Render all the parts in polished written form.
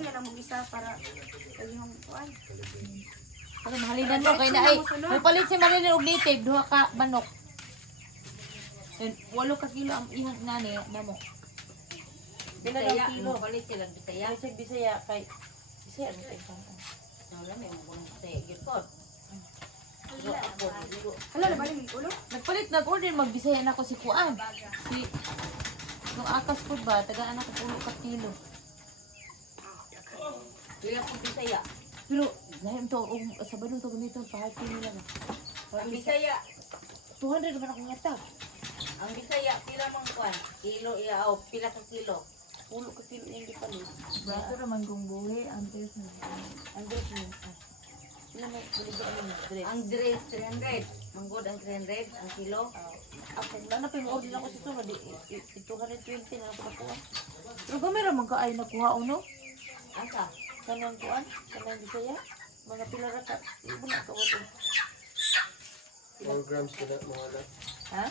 Pati na lang mo isa para yung kuan. Para mahalidan mo kay na ay. May palit si Marilyn og native duha ka manok. And 8 ka kilo ang ihang nani namo. Pila ka kilo palit sila Bisaya. Palit Bisaya kay Bisaya mo kay pang. Wala may mo Bisaya gyud ko. Hala na bali ulo. Nag-order mag-Bisaya na ko si Kuan. Si kung akas food ba tagaan ako 10 ka kilo. Pila ko Bisaya. Pero lahi to sa balo to ganito pahati nila na. Ang Bisaya, 200 naman ako ngata. ang Bisaya pila man kuan? Kilo iya o pila ka kilo? 10 ka kilo yung gipalit. Bato naman kung buhi ang dress mo. Ang dress mo. Sila may buligyan mo dress. Ang dress 300. Manggod ang 300 ang kilo. Ako na pin-order ako sa sunod 220 na ako nakuha. Pero gamera man ka ay nakuha uno. Asa? Kanang kuan, kanang Bisaya. Mga pila ra ka. Ibo na ka wato. 4 grams ko na mawala. Ha?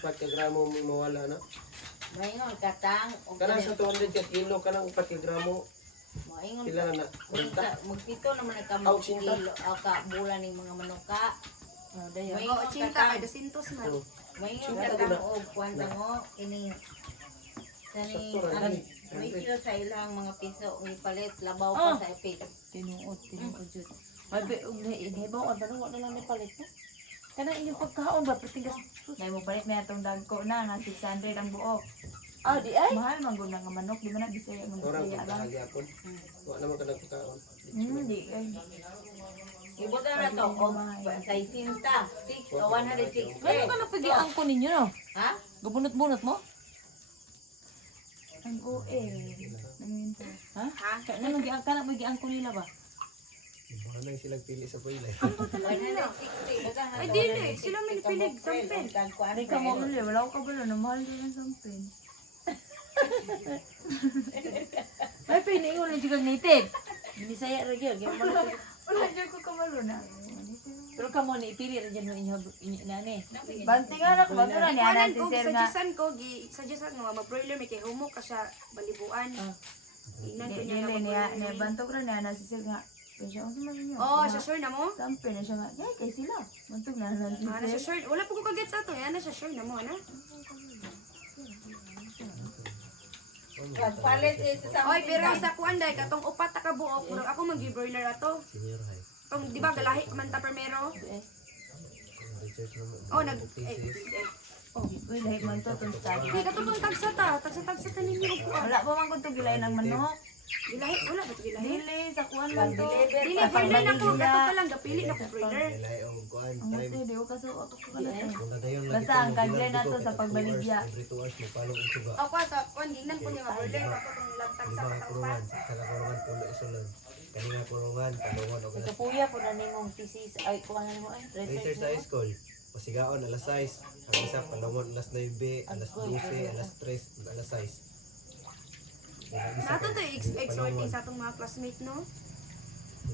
4 ka gramo mo mawala na. Maingon katang o Kanang sa 200 ka kilo, kanang 4 ka gramo, maingon pila na na. magpito naman na ka Aw, kilo o ka bulan ning mga manok ka. Ah, dayo. Maingon O 80 katang. kay 200 man. Maingon Sakto katang na. og kwanta mo kini kani Sakto ra, ang gani. may kilo sa ilang mga piso ni palit labaw Ah. pa sa ipit. Tinuod jud. Ay be og nahibaw ba wala lang ni palit mo. Kana inyong pagkaon ba pertigas. May mo palit na itong dagko na nga 600 ang buok. Ah di ay. Mahal man gud nga manok, di man na Bisaya mo Orang Bisaya lang. pagkahagi ako. Wala naman ka nagpakaon. Di ay. Ibutan na to og sa isinta 6 o 160. Ano ka napagian ko ninyo no? Ha? Gabunot-bunot mo? Ang OA. Naminto. Ha? Kaya naman giang ka na magian ko nila ba? Ano yung silang pili sa pilay? 160 bukan Ay dili, sila may pilig sampen. Ay ka mo ulit, wala ko kabalo na mahal din ang sampin. Ay piningon na jud native. Bisaya ra gyud, gyud mo. Wala dyan ko kabalo na. Pero kamo ni ipili ra jud inyo nani. Banti nga na, bago na niya na Kuanan si ko Sir nga. suggestan ko gi-suggestan nga mag-broiler may kay humok ka siya balibuan. Tingnan ko niya na Dili niya, mag-broiler. bantok ra niya na si Sir nga. Kaya siya, ang sumabi niyo. Oh, siya sure na mo? Sampin na siya nga. Yay, kay sila. Bantok na lang si Ah, na siya Sir. sure. Wala po ko kagets ato. Yan na siya sure na mo, ana. Pagpalit sa Oy, pero sa kuan dai katong upat ka buok, murag ako mag-broiler ato. Senior high. Tong di ba galahi man ta primero? Research mo. Oh, nag Oh, uy, lahi man to, itong study. Di katong tagsa ta ninyo og kuan. Wala pa man kung ito gilayin ng manok. Gilahi, wala ba to gilahi? Dili, sa kuwan lang to. Dili broiler na ko, gato pa lang gapili na ko broiler. Kailangan yung kuan. Ang Time. muti, di ko kasi ako kalat eh. Kung nadayon lagi Basta ko, ang kaglay magbilang na dito, to sa kita 2 pagbaligya. hours, Every 2 hours, magpalong ito ba? Ako sa kuan gingnan ko niya nga broiler ako tong lantag Di sa ba kataupan. kurungan? Sa kurungan, pulo isulod. Kanina kurungan, talungan, o ganas. Kapuya ko na nimong thesis ay kuha na nimo ay Research sa high school. Pasigaon, alas 6. Ang isa, palungon, alas 9, alas 12, alas 3, alas 6. Nato to exhorting sa atong mga classmate no.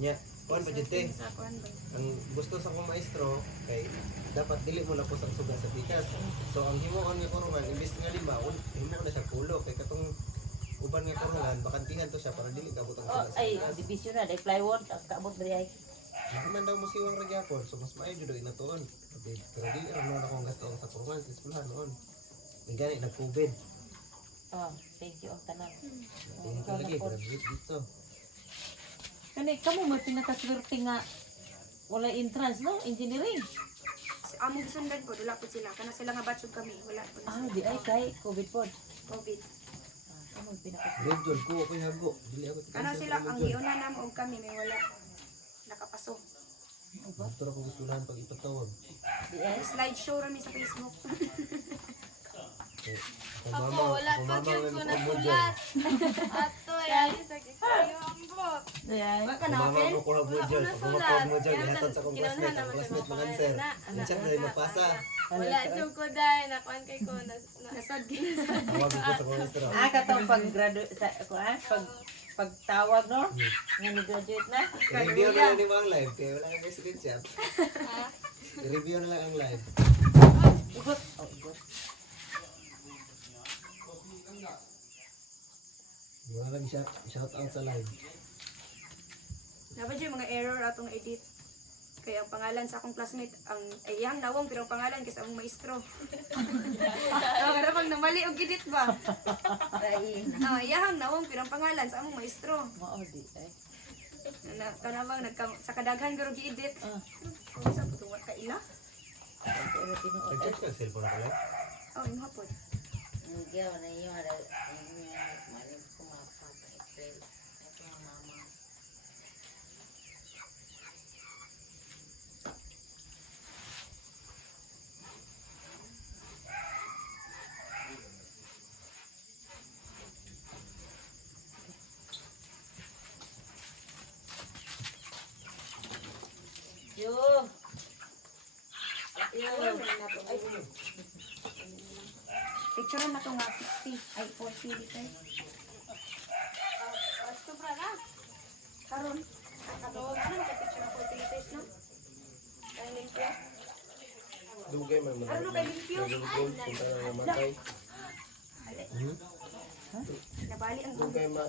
Nya, kuan pa dito eh. Sa kuan ba? Ang gusto sa akong maestro kay dapat dili mo lapos ang suga sa pikas. So ang himuon nga kurungan imbis nga 5, himo na siya pulo kay katong uban nga kurungan bakantihan to siya para dili kabot ang oh, suga sa ay pikas. division na day plywood ang kaabot diri ay. Naman daw mo siwang ragyapon so mas maayo jud inatuon. Pero dili ra man akong gasto sa kurungan sa eskwelahan noon. Ning gani nag-COVID. Oh, thank you ang tanan. Tingin ko lagi graduate dito. Kani kamo mo pinakaswerte nga wala entrance no engineering. Among gisundan ko dula po sila kana sila nga batch ug kami wala po na Ah di ay kay COVID pod. COVID. Kamo pinakaswerte. Grade 12 ko okay hago. Dili ako Kana sila ang giuna namo og kami may wala nakapasok. Dito ra ko eskwelahan pag ipatawag. Di ay Slideshow rami sa Facebook. Ako wala pa gyud ko nasulat. Ato yan, sakit kayo ang bot. Ayan. Baka Mama na mo ko ha budget. Pag mapag mo dyan, ihatod sa akong classmate. Ang classmate mga answer. Minsan na rin mapasa. Wala yung ko dahil, nakuan kay ko, nasad Tawag ko sa mga maestro. ah katong pag graduate sa kuan pagtawag no nga ni graduate na. I-review na lang ni mo ang live. Kaya wala kang screenshot. I-review na lang ang live. Igot. Oh, igot. Wala lang siya, shout out sa live. Dapat yung mga error atong edit. Kaya ang pangalan sa akong classmate, ang iyang nawong pero ang pangalan kasi ang maestro. Para pag namali og edit ba? Iyang nawong pero ang pangalan sa among maestro. Mao di ay. Kanabang sa kadaghan pero gi-edit. Sa putuwa ka ila? Pero tinuod. Nag-check ka cellphone ako lang. Oh, imo hapon. Hindi ako na yung malim kumapa sa April. Ito ang mama. Yo! Picture na to nga 60. Ay, 40 liters. Sobra na. Karon. Ano ka picture na 40 liters, no? Ang limpyo. Dugay man man. Ano kay limpyo? Nagulgol, punta na namatay. Nabali ang Dugay ma...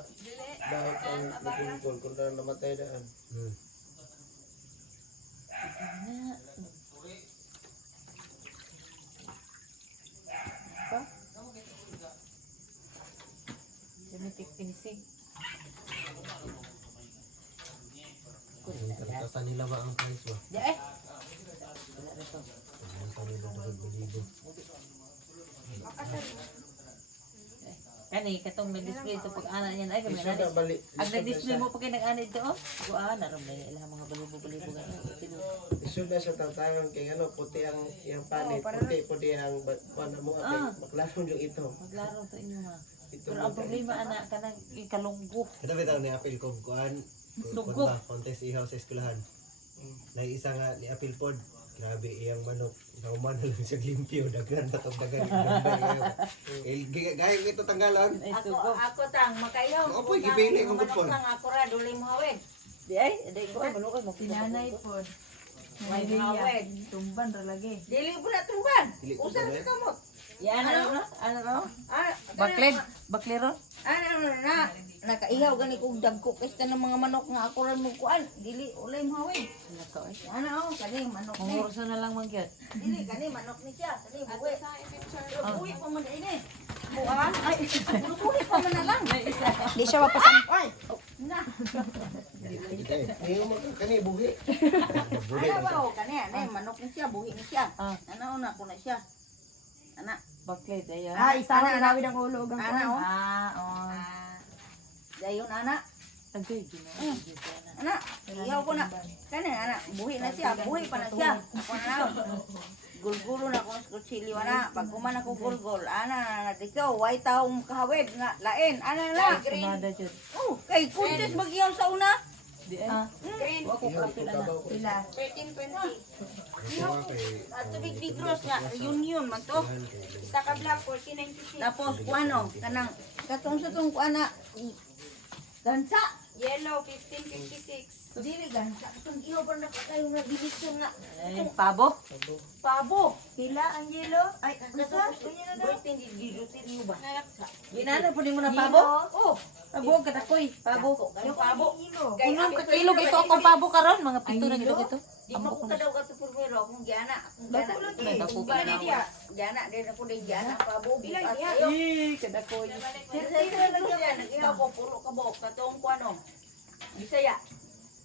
Bakit ang nagulgol, punta na namatay daan. Genetic finishing. Kalakasan nila ba ang price ba? Di ay. Wala na to. Ang kanila dugod-bulibo. Kani katong nag-display to pag ana niyan ay kami Isu na na. balik. Ang nag-display mo pag nag-ana dito oh. Kuan narom na ilang mga balibo-balibo gani. Isu na siya tawtayon kay ano, puti ang iyang panit. Puti ang ano mo kay maklaro yung ito. Maglaro to inyo ha. Ito Pero ang problema ana kanang ikalunggo. Kada bitaw ni apil ko kuan. Sugok. Contest ihaw sa eskwelahan. Na isa nga ni apil pod. Grabe iyang manok. Nauman na lang siya limpyo. Daghan na itong dagan. Gaya ito tanggalan. Ay Ako, sugo. ako tang makayaw. Ako po'y gipili kong manok kupon. tang ako ra duli mo hawid. Di ay, di ko ay malukoy mo. Sinanay po. May hawid. Tumban ra lagi. Dili po na tumban. Dili ko Usan ba, ka kamot. Yan ano? Ano ro? Ah, Baklid, baklero. ano na nakaihaw gani kog dagko kaysa ng mga manok nga ako ran mo kuan. Dili ulay mo hawid. Ano to ay? Ano kani manok ni. Mangurso na lang man gyud. Dili kani manok ni siya. Kani Ato buwi. sa picture. Buwi pa man ini. Buwan. Ay, buwi pa man na lang. Di siya mapasampay. Na. Ngayon mo kani buhi. Buhi Ano ba o kani ani manok ni siya, buhi ni siya. Ah. Ano na ko na siya. Ana. Baklid ayan. Isa na nawid ang ulo ang Ana o. Oh. Dayon ana. Agay gino. Ana, iyaw ko na. Kani ana, buhi na siya, buhi pa na siya. Ako na. Gulgulo na ko sa kutsilyo ana. Pag kuman ako gulgol, ana na dito, white taong kahawid nga lain. Ana na. Sumada jud. Oh, kay kuntis bagyaw sa una. Di ay. Green. Wa ko kapil ana. Pila. 1320. Ato big gross nga reunion man to. Isa ka black 1496. Tapos kuano kanang katong sa tong kuana gansa. Yellow 1556. Dili gansa. Katong ihaw pa na kayo nga division nga. Ay, pabo. Pabo. Pila ang yellow? Ay, Nasa, birthday di dilutin niyo ba? Ginana po mo na pabo. Oh, Pabo katakoy. Pabo. yung pabo. Unang kakilog ito akong pabo karon mga pito na gito ito. Di mo ko kadaw ka to primero akong giana. Dako ka Giana. Giana din ako din giana pabo. Bilang At diya. ayo. Katakoy. Sila lang yan. Nag-ihaw ko puro kabok. Katong kuano. Bisaya.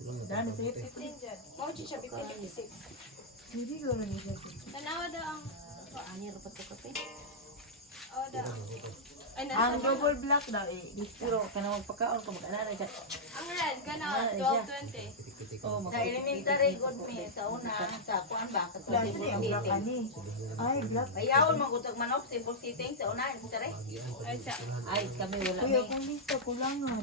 Dami sa hip. 15 dyan. Mao siya 1556. Hindi ko rin isa. Tanawa daw ang... Ani ra pa to kape. Oh, daw. Ay, Ang nasa... double black daw eh. Pero kana magpakaon ka mag-ana siya. Ang red, ganaw. 1220. Oh, Sa elementary good me sa una sa kuan ba katong Black ni ang black ani. Ay, black. Bayawon man gutog manok simple sitting sa una elementary. Ay, sa... Ay kami wala Kuya, may. kung lista kulangan.